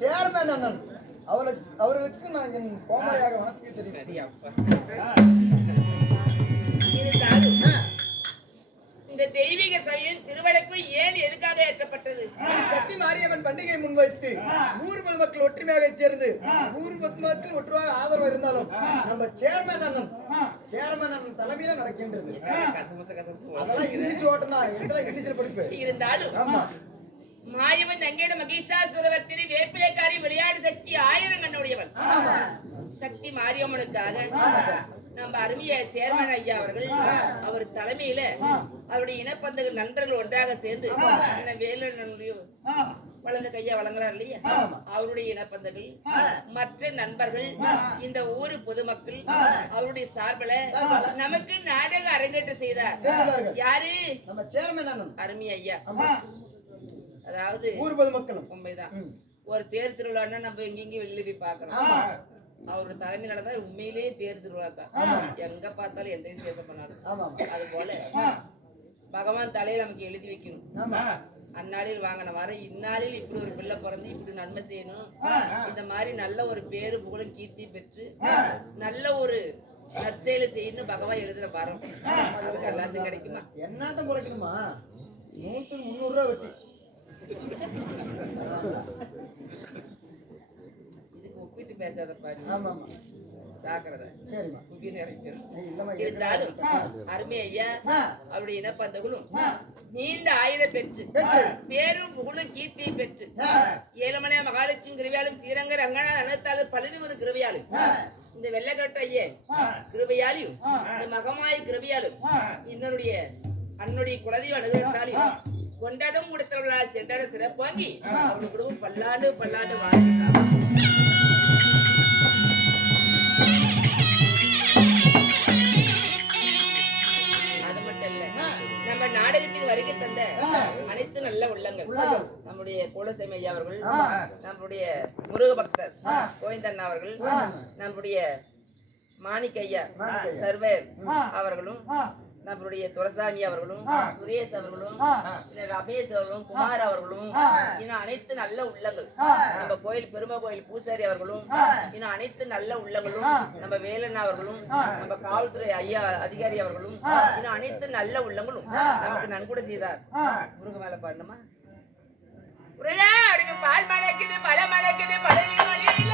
Chairman அண்ணன் அவர்களுக்கு நான் என் கோமலையாக வணக்கி தெரியும். இந்த தெய்வீக சபையின் திருவிளக்கு ஏன் எதுக்காக ஏற்றப்பட்டது? சக்தி மாரியம்மன் பண்டிகை முன்வைத்து ஊர் பொதுமக்கள் ஒற்றுமையாக சேர்ந்து ஊர் பொதுமக்கள் ஒற்றுமையாக ஆதரவு இருந்தாலும் நம்ம சேர்மேன் அண்ணன் தலைமையில நடக்கின்றது. அதெல்லாம் இங்கிலீஷ் ஓட்டம் தான், இங்கிலீஷ்ல படிப்பு இருந்தாலும் மாயவன் தங்கேட மகிஷாசுரவர்த்தினி வேப்பிலைக்காரி விளையாடு சக்தி 1000 கண்ணுடையவன் சக்தி மாரியம்மனுக்காக நம்ம அருமைய சேர்மன் ஐயா அவர்கள் அவர் தலைமையில அவருடைய இனப்பந்தங்கள் நண்பர்கள் ஒன்றாக சேர்ந்து வேலுடைய வளர்ந்த கையா வழங்குறார் இல்லையா, அவருடைய இனப்பந்தங்கள் மற்ற நண்பர்கள் இந்த ஊரு பொதுமக்கள் அவருடைய சார்பில நமக்கு நாடக அரங்கேற்றம் செய்தார். யாரு? நம்ம சேர்மன் அருமைய ஐயா. அதாவது ஊர் பொதுமக்களும் உண்மைதான். ஒரு தேர் திருவிழான்னா நம்ம எங்கெங்க வெளியில போய் பாக்குறோம். அவரோட தலைமை நடந்தா உண்மையிலேயே தேர் திருவிழாக்கா எங்க பார்த்தாலும் எந்த விஷயத்த பண்ணாலும் அது போல பகவான் தலையில நமக்கு எழுதி வைக்கணும். அந்நாளில் வாங்கின வர இந்நாளில் இப்படி ஒரு பிள்ளை பிறந்து இப்படி நன்மை செய்யணும், இந்த மாதிரி நல்ல ஒரு பேரு புகழும் கீர்த்தி பெற்று நல்ல ஒரு நற்செயலை செய்யணும் பகவான் எழுதுற வரோம். அதுக்கு எல்லாத்தையும் கிடைக்குமா? என்னத்தான் குறைக்கணுமா? 100-300 ரூபா வெட்டி இதுக்கு ஒப்பிட்டு பேசாத பாரு. அருமை ஐயா அவருடைய இனப்பந்தங்களும் நீண்ட ஆயுதம் பெற்று பேரும் புகழும் கீர்த்தியை பெற்று ஏழுமலையா மகாலட்சுமி கிருவியாலும் ஸ்ரீரங்க ரங்கநாத அனத்தாலும் பழுதுமரு கிருவியாலும் இந்த வெள்ளக்கட்ட ஐயே கிருபையாலையும் இந்த மகமாய கிருவியாலும் இன்னருடைய அன்னுடைய குலதெய்வ அனுகிரகத்தாலையும் கொண்டாடும் கொடுத்தவர்களால் சென்றாட சிறப்பாங்கி அவருடைய குடும்பம் பல்லாண்டு வாழ்கிறார். அது மட்டும் இல்ல, நம்ம நாடகத்துக்கு வருகை தந்த அனைத்து நல்ல உள்ளங்கள் நம்முடைய குலசேமி ஐயா அவர்கள், நம்முடைய முருக பக்தர் கோவிந்தண்ணா அவர்கள், நம்முடைய மாணிக்க ஐயா சர்வர் அவர்களும், நம்மளுடைய துரசாமி அவர்களும், சுரேஷ் அவர்களும், ரமேஷ் அவர்களும், குமார் அவர்களும், இன்னும் அனைத்து நல்ல உள்ளங்கள் நம்ம கோயில் பெருமை கோயில் பூசாரி அவர்களும், இன்னும் அனைத்து நல்ல உள்ளங்களும் நம்ம வேலண்ணா அவர்களும், நம்ம காவல்துறை ஐயா அதிகாரி அவர்களும், இன்னும் அனைத்து நல்ல உள்ளங்களும் நமக்கு நன்கூட செய்தார். முருக மேல பாடணுமா? பால் மணக்குது பழ மணக்குது பழனி மலையில